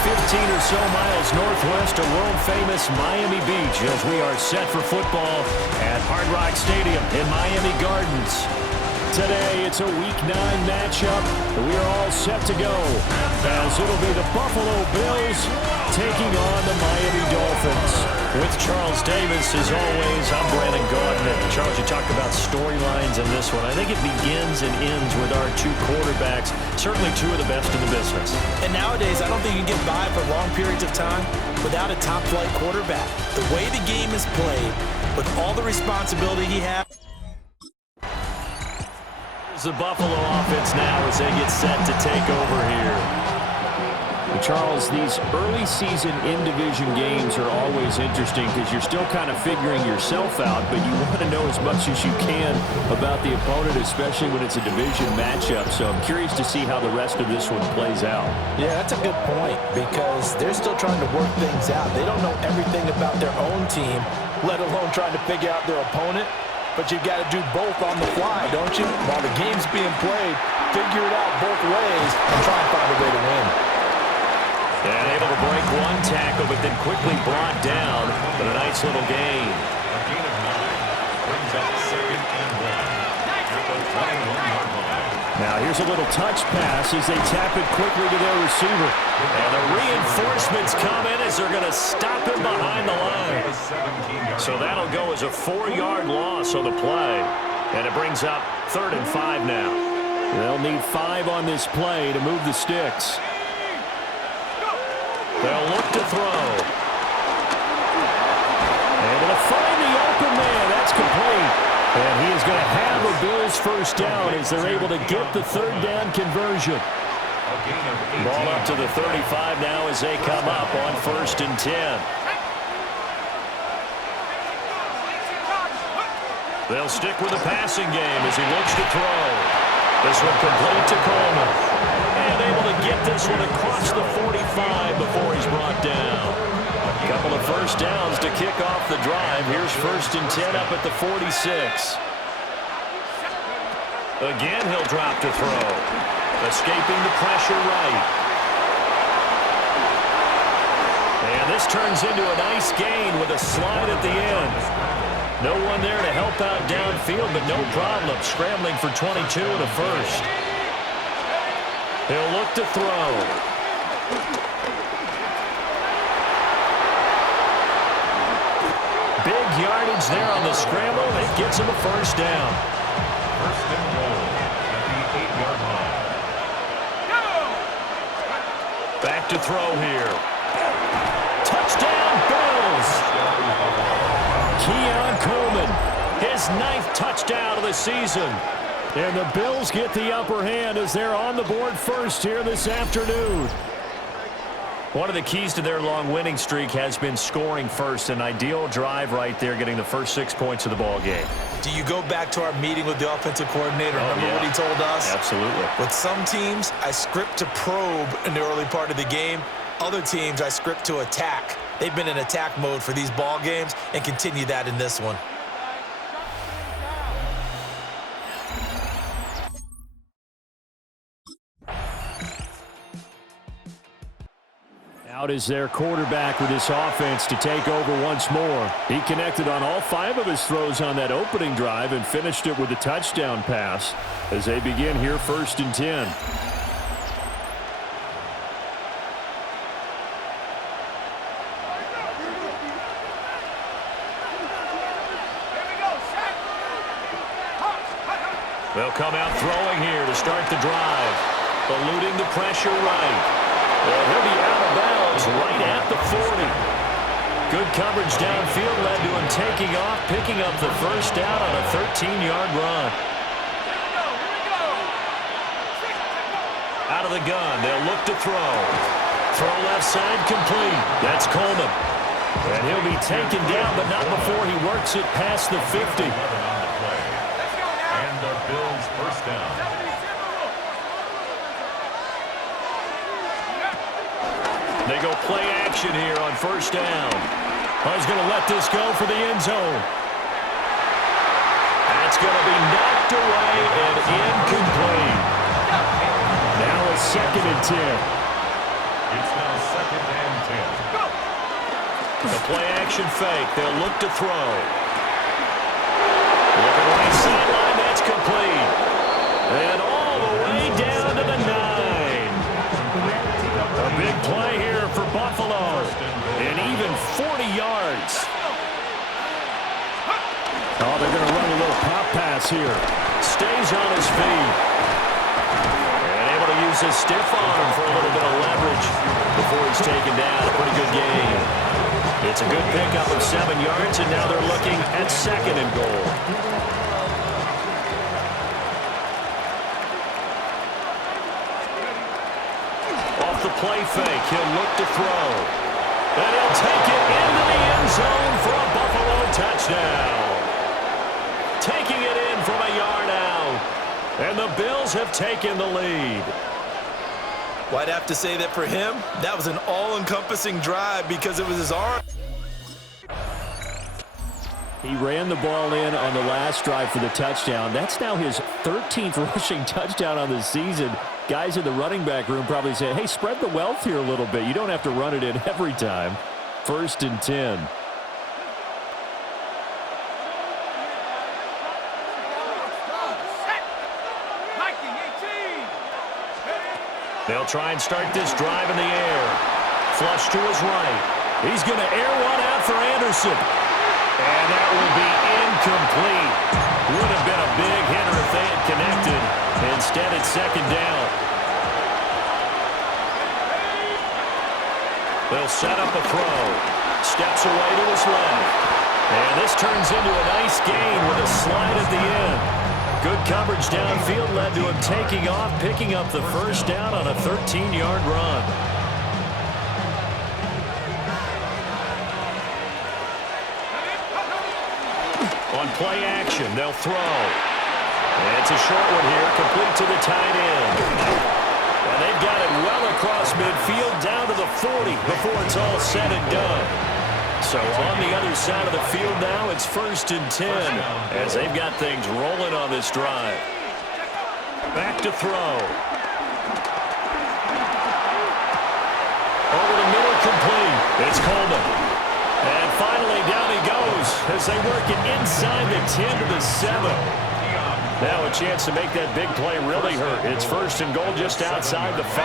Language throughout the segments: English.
15 or so miles northwest of world-famous Miami Beach as we are set for football at Hard Rock Stadium in Miami Gardens. Today, it's a Week 9 matchup. We are all set to go as it'll be the Buffalo Bills taking on the Miami Dolphins. With Charles Davis, as always, I'm Brandon Gaudin. Charles, you talked about storylines in this one. I think it begins and ends with our two quarterbacks, certainly two of the best in the business. And nowadays, I don't think you can get by for long periods of time without a top-flight quarterback. The way the game is played, with all the responsibility he has. Here's the Buffalo offense now as they get set to take over here. Charles, these early season in-division games are always interesting because you're still kind of figuring yourself out, but you want to know as much as you can about the opponent, especially when it's a division matchup. So I'm curious to see how the rest of this one plays out. Yeah, that's a good point because they're still trying to work things out. They don't know everything about their own team, let alone trying to figure out their opponent. But you've got to do both on the fly, don't you? While the game's being played, figure it out both ways and try and find a way to win. And able to break one tackle, but then quickly brought down. But a nice little gain. A gain of 9 brings up 2nd and 1 at the 21-yard line. Now here's a little touch pass as they tap it quickly to their receiver. And the reinforcements come in as they're going to stop him behind the line. So that'll go as a 4-yard loss on the play. And it brings up 3rd and 5 now. They'll need 5 on this play to move the sticks. They'll look to throw. Able to find the open man. That's complete. And he is going to have a Bills first down as they're able to get the 3rd down conversion. Ball up to the 35 now as they come up on 1st and 10. They'll stick with the passing game as he looks to throw. This one complete to Coleman. And able to get this one across the 45 before he's brought down. A couple of first downs to kick off the drive. Here's 1st and 10 up at the 46. Again, he'll drop to throw. Escaping the pressure right. And this turns into a nice gain with a slide at the end. No one there to help out downfield, but no problem. Scrambling for 22 and a first. He'll look to throw. Big yardage there on the scramble. It gets him a first down. 1st and goal at the 8-yard line. Back to throw here. Touchdown, Bills! Keon Coleman, his 9th touchdown of the season. And the Bills get the upper hand as they're on the board first here this afternoon. One of the keys to their long winning streak has been scoring first. An ideal drive right there, getting the first 6 points of the ball game. Do you go back to our meeting with the offensive coordinator? Remember what he told us? Absolutely. With some teams, I script to probe in the early part of the game. Other teams, I script to attack. They've been in attack mode for these ball games and continue that in this one. Out is their quarterback with this offense to take over once more. He connected on all 5 of his throws on that opening drive and finished it with a touchdown pass as they begin here 1st and 10. They'll come out throwing here to start the drive. Eluding the pressure right. Well, he'll be out of bounds right at the 40. Good coverage downfield led to him taking off, picking up the first down on a 13-yard run. Out of the gun, they'll look to throw. Throw left side complete. That's Coleman. And he'll be taken down, but not before he works it past the 50. And the Bills first down. They go play action here on 1st down. He's going to let this go for the end zone. That's going to be knocked away and incomplete. Now a 2nd and 10. It's now 2nd and 10. The play action fake. They'll look to throw. Looking right sideline. That's complete. And all the way down to the 9. A big play here for Buffalo. And even 40 yards. Oh, they're going to run a little pop pass here. Stays on his feet. And able to use his stiff arm for a little bit of leverage before he's taken down. A pretty good game. It's a good pickup of 7 yards, and now they're looking at 2nd and goal. Off the play fake, he'll look to throw. And he'll take it into the end zone for a Buffalo touchdown. Taking it in from a yard out. And the Bills have taken the lead. Well, I'd have to say that for him, that was an all-encompassing drive because it was his arm. He ran the ball in on the last drive for the touchdown. That's now his 13th rushing touchdown on the season. Guys in the running back room probably say, hey, spread the wealth here a little bit. You don't have to run it in every time. 1st and 10. They'll try and start this drive in the air. Flush to his right. He's going to air one out for Anderson. And that will be incomplete. Would have been a big hitter if they had connected. Instead, it's 2nd down. They'll set up a throw. Steps away to his left. And this turns into a nice gain with a slide at the end. Good coverage downfield led to him taking off, picking up the 1st down on a 13-yard run. On play action, they'll throw. And it's a short one here, complete to the tight end. And they've got it well across midfield, down to the 40 before it's all said and done. So on the other side of the field now, it's 1st and 10 as they've got things rolling on this drive. Back to throw. Over the middle, complete. It's Coleman. And finally down he goes as they work it inside the 10 to the 7. Now a chance to make that big play really hurt. It's 1st and goal just outside the 5.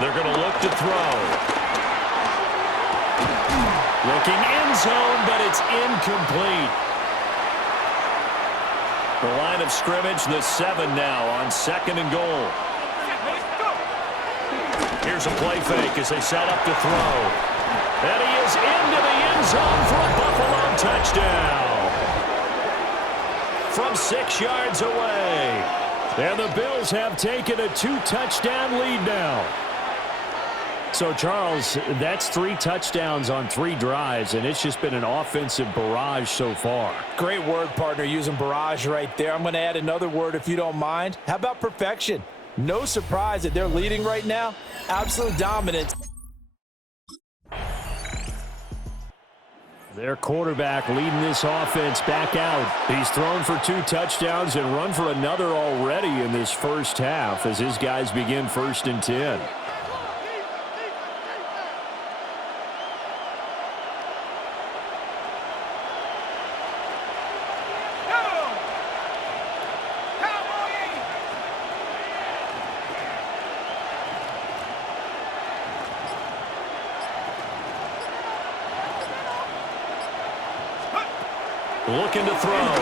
They're going to look to throw. Looking end zone, but it's incomplete. The line of scrimmage, the 7 now on 2nd and goal. Here's a play fake as they set up to throw. And he is into the end zone for a Buffalo touchdown. From 6 yards away. And the Bills have taken a 2-touchdown lead now. So, Charles, that's 3 touchdowns on 3 drives, and it's just been an offensive barrage so far. Great word, partner, using barrage right there. I'm going to add another word if you don't mind. How about perfection? No surprise that they're leading right now. Absolute dominance. Their quarterback leading this offense back out. He's thrown for 2 touchdowns and run for another already in this first half as his guys begin 1st and 10. Looking to throw.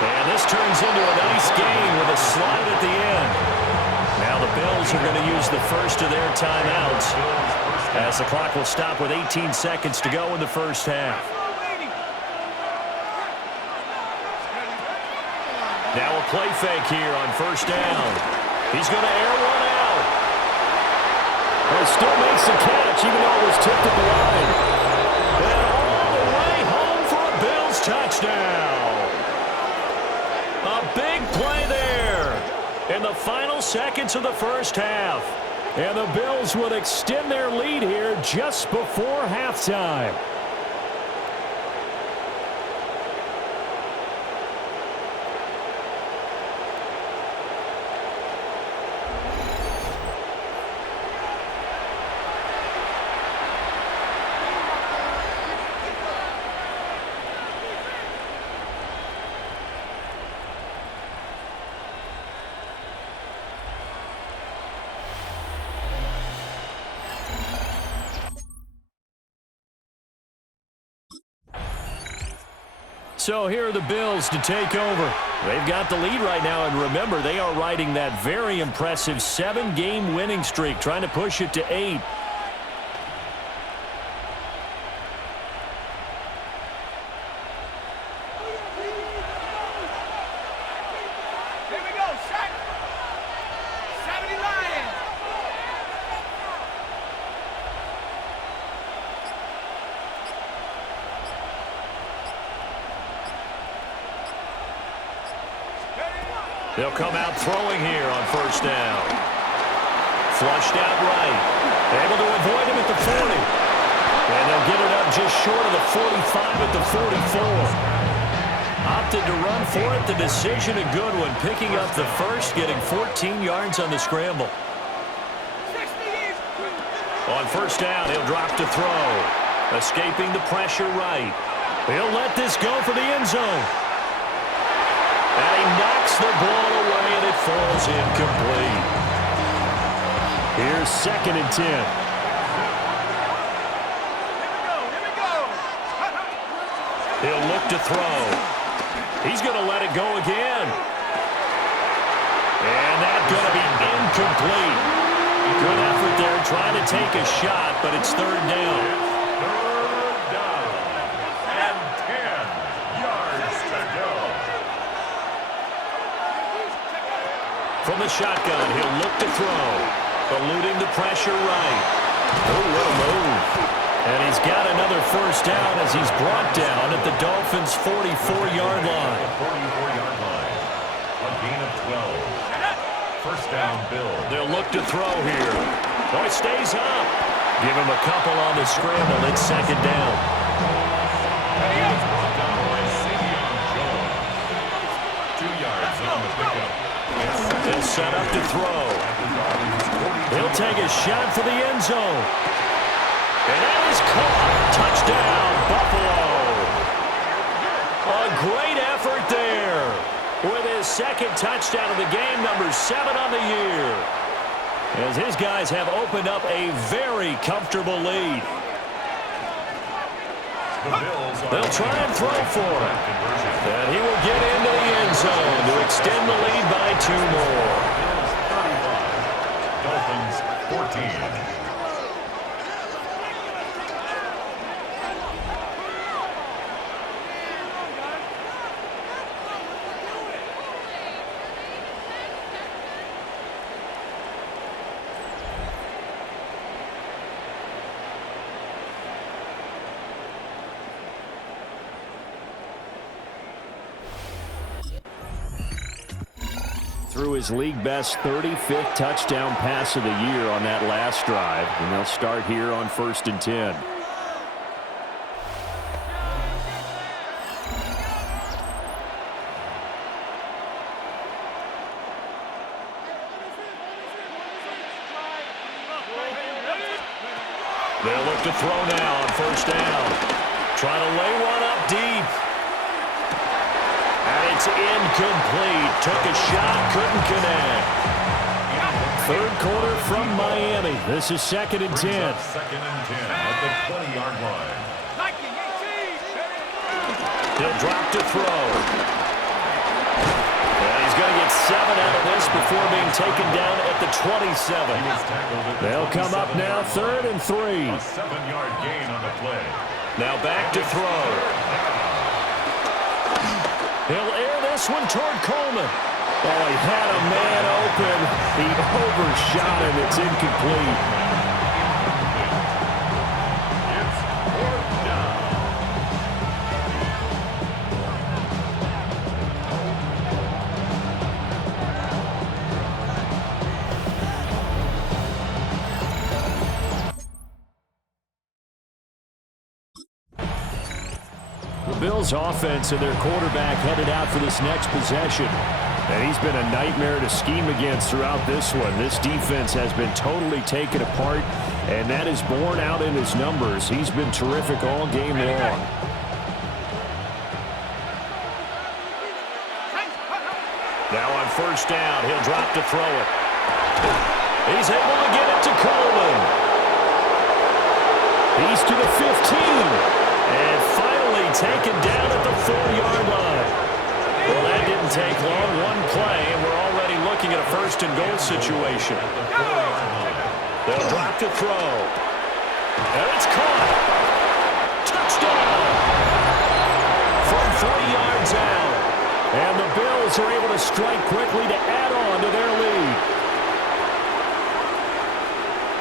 And this turns into a nice gain with a slide at the end. Now the Bills are going to use the first of their timeouts as the clock will stop with 18 seconds to go in the first half. Now a play fake here on 1st down. He's going to air one out. But it still makes the catch even though it was tipped at the line. Touchdown. A big play there in the final seconds of the first half. And the Bills will extend their lead here just before halftime. So here are the Bills to take over. They've got the lead right now, and remember, they are riding that very impressive 7-game winning streak, trying to push it to 8. They'll come out throwing here on first down. Flushed out right. Able to avoid him at the 40. And they'll get it up just short of the 45 at the 44. Opted to run for it. The decision a good one. Picking up the first, getting 14 yards on the scramble. On first down, he'll drop to throw. Escaping the pressure right. He'll let this go for the end zone. And he knocks the ball away, and it falls incomplete. Here's 2nd and 10. He'll look to throw. He's going to let it go again. And that's going to be incomplete. Good effort there, trying to take a shot, but it's 3rd down. Third down. And 10 yards to go. From the shotgun, he'll look to throw. Eluding the pressure right. Oh, what a move. And he's got another first down as he's brought down at the Dolphins' 44-yard line. 44-yard line. A gain of 12. First down, Bill. They'll look to throw here. Oh, it stays up. Give him a couple on the scramble. It's 2nd down. He's brought down by Savion Jones. 2 yards on the pickup. They'll set up to throw. He'll take a shot for the end zone. And that is caught. Touchdown, Buffalo. A great effort there. With his 2nd touchdown of the game, number 7 on the year. As his guys have opened up a very comfortable lead. They'll try and throw for him. And he will get into the end zone to extend the lead by 2 more. Dolphins 14. Threw his league-best 35th touchdown pass of the year on that last drive. And they'll start here on 1st and 10. They'll look to throw now on first down. Trying to lay one up deep. And it's incomplete. Took a shot, couldn't connect. 3rd quarter from Miami. This is 2nd and 10. 2nd and 10 at the 20-yard line. He'll drop to throw. And he's going to get 7 out of this before being taken down at the 27. They'll come up now 3rd and 3. A 7-yard gain on the play. Now back to throw. He'll air this one toward Coleman. Oh, he had a man open. He overshot him. It's incomplete. It's 4th down. The Bills' offense and their quarterback headed out for this next possession. And he's been a nightmare to scheme against throughout this one. This defense has been totally taken apart, and that is borne out in his numbers. He's been terrific all game long. Now on first down, he'll drop to throw it. He's able to get it to Coleman. He's to the 15. And finally taken down at the 4-yard line. Well, that didn't take long. One play, and we're already looking at a first-and-goal situation. They'll drop to throw. And it's caught. Touchdown! From 3 yards out. And the Bills are able to strike quickly to add on to their lead.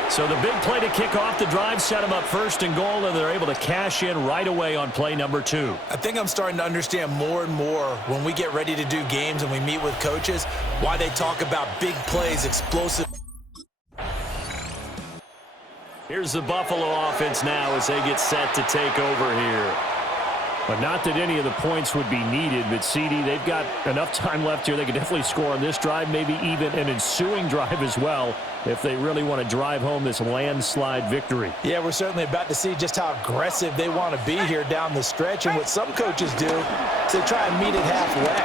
So the big play to kick off the drive set them up first and goal, and they're able to cash in right away on play number 2. I think I'm starting to understand more and more when we get ready to do games and we meet with coaches why they talk about big plays, explosive. Here's the Buffalo offense now as they get set to take over here. But not that any of the points would be needed, but CD, they've got enough time left here. They could definitely score on this drive, maybe even an ensuing drive as well, if they really want to drive home this landslide victory. Yeah, we're certainly about to see just how aggressive they want to be here down the stretch. And what some coaches do is they try and meet it halfway,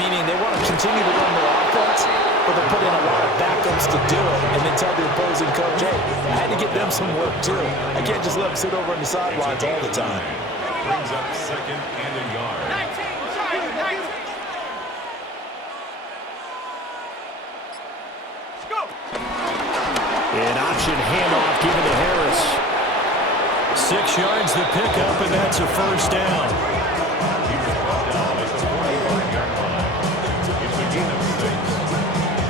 meaning they want to continue to run their offense, but they put in a lot of backups to do it, and then tell the opposing coach, hey, I had to get them some work too. I can't just let them sit over on the sidelines all the time. Brings up 2nd and a yard. 19. Go. An option handoff given to Harris. 6 yards the pickup, and that's a first down. He was brought down at the 44-yard line. It's a gain of 6.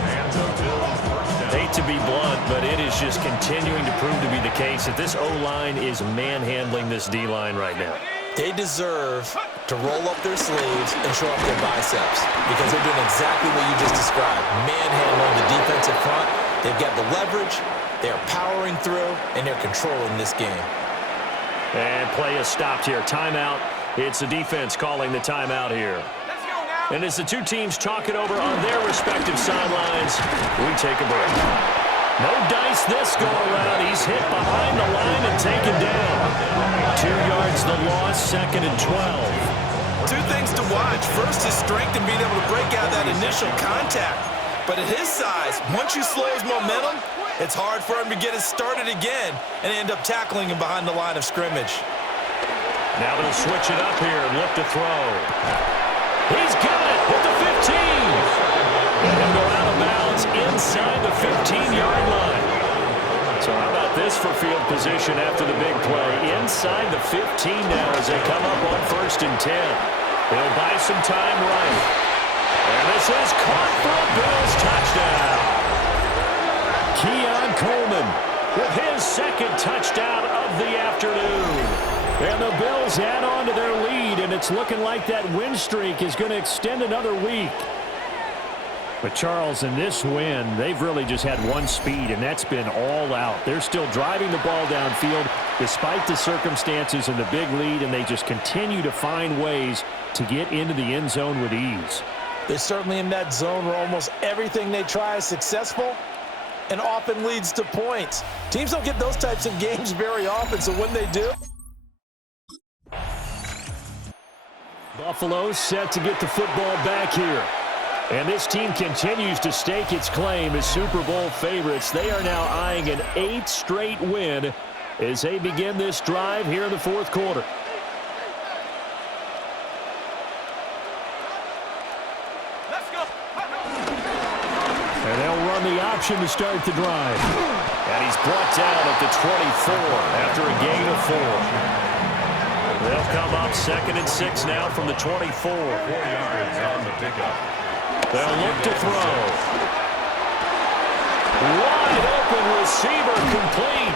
And the Bills first down. Hate to be blunt, but it is just continuing to prove to be the case that this O-line is manhandling this D-line right now. They deserve to roll up their sleeves and show up their biceps because they're doing exactly what you just described, manhandling the defensive front. They've got the leverage, they're powering through, and they're controlling this game. And play is stopped here. Timeout. It's the defense calling the timeout here. Let's go now. And as the two teams talk it over on their respective sidelines, we take a break. No dice this go-around. He's hit behind the line and taken down. 2 yards the loss, 2nd and 12. 2 things to watch. First, his strength and being able to break out that initial contact. But at his size, once you slow his momentum, it's hard for him to get it started again and end up tackling him behind the line of scrimmage. Now they'll switch it up here and look to throw. He's got it at the 15. And he'll go out of bounds inside the 15-yard line. So how about this for field position after the big play? Inside the 15 now as they come up on 1st and 10. They'll buy some time right. And this is caught for a Bills touchdown. Keon Coleman with his 2nd touchdown of the afternoon. And the Bills add on to their lead, and it's looking like that win streak is going to extend another week. But, Charles, in this win, they've really just had one speed, and that's been all out. They're still driving the ball downfield despite the circumstances and the big lead, and they just continue to find ways to get into the end zone with ease. They're certainly in that zone where almost everything they try is successful and often leads to points. Teams don't get those types of games very often, so when they do. Buffalo set to get the football back here. And this team continues to stake its claim as Super Bowl favorites. They are now eyeing an 8th straight win as they begin this drive here in the 4th quarter. Let's go. And they'll run the option to start the drive. And he's brought down at the 24 after a gain of 4. They'll come up 2nd and 6 now from the 24. 4 yards on the pickup. They'll look to throw. Wide open receiver complete.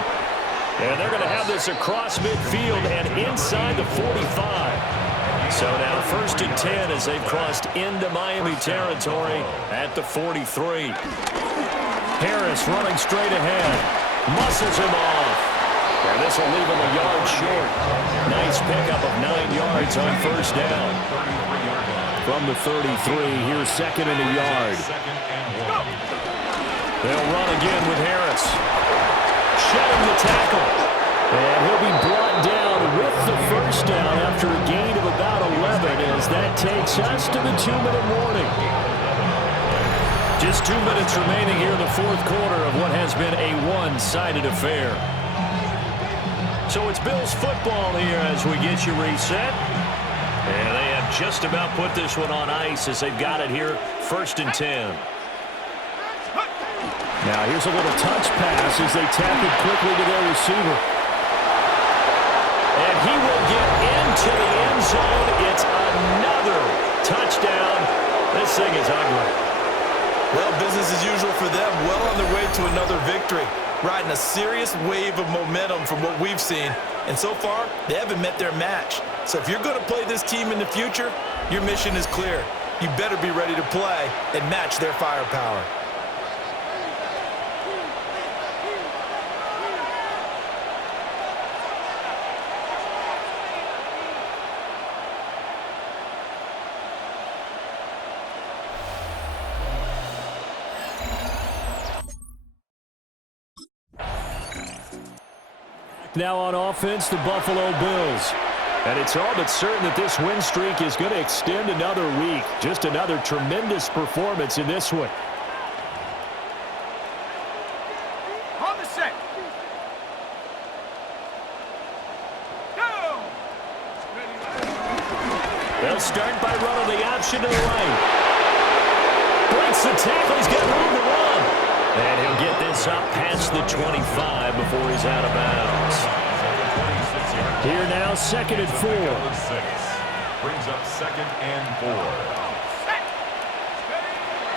And they're going to have this across midfield and inside the 45. So now 1st and 10 as they've crossed into Miami territory at the 43. Harris running straight ahead. Muscles him off. And this will leave him a yard short. Nice pickup of 9 yards on 1st down. From the 33, here's 2nd and a yard. They'll run again with Harris. Shedding the tackle. And he'll be brought down with the 1st down after a gain of about 11 as that takes us to the 2-minute warning. Just 2 minutes remaining here in the 4th quarter of what has been a one-sided affair. So it's Bills football here as we get you reset. And they have just about put this one on ice as they've got it here, 1st and 10. Now here's a little touch pass as they tap it quickly to their receiver. And he will get into the end zone. It's another touchdown. This thing is ugly. Well, business as usual for them. Well on their way to another victory. Riding a serious wave of momentum from what we've seen. And so far, they haven't met their match. So if you're going to play this team in the future, your mission is clear. You better be ready to play and match their firepower. Now on offense, the Buffalo Bills. And it's all but certain that this win streak is going to extend another week. Just another tremendous performance in this one. On the set. Go! They'll start by running the option to the right. Breaks the tackle. He's got room to run. And he'll get this up past the 25 before he's out of bounds. Here now, 2nd and 4. Brings up 2nd and 4.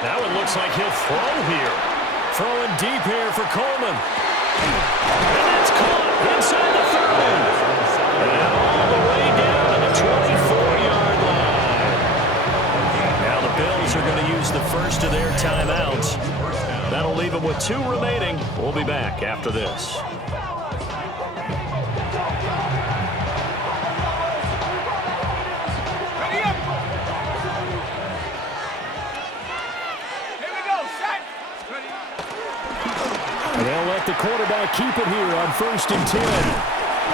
Now it looks like he'll throw here. Throwing deep here for Coleman. And that's caught inside the 30. And all the way down to the 24-yard line. Now the Bills are going to use the first of their timeouts. That'll leave them with 2 remaining. We'll be back after this. Ready up! Here we go, set! Ready? And they'll let the quarterback keep it here on 1st and 10.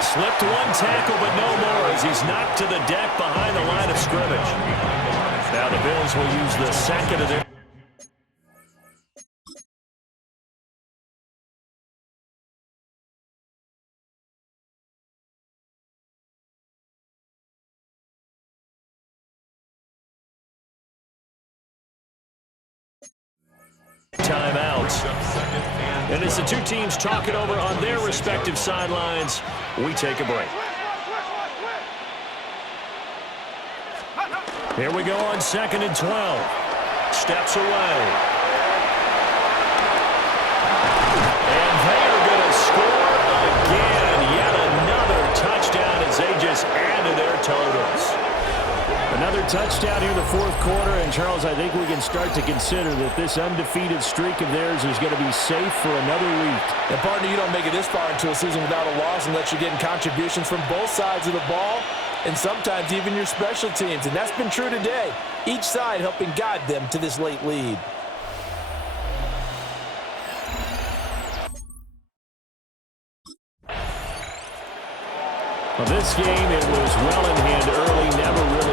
Slipped one tackle, but no more as he's knocked to the deck behind the line of scrimmage. Now the Bills will use the second of their... timeouts. And as the 2 teams talk it over on their respective sidelines, we take a break. Here we go on 2nd and 12. Steps away. And they are going to score again. Yet another touchdown as they just add to their totals. Another touchdown here in the 4th quarter. And, Charles, I think we can start to consider that this undefeated streak of theirs is going to be safe for another week. And, partner, you don't make it this far into a season without a loss unless you're getting contributions from both sides of the ball and sometimes even your special teams. And that's been true today. Each side helping guide them to this late lead. Well, this game, it was well in hand early, never really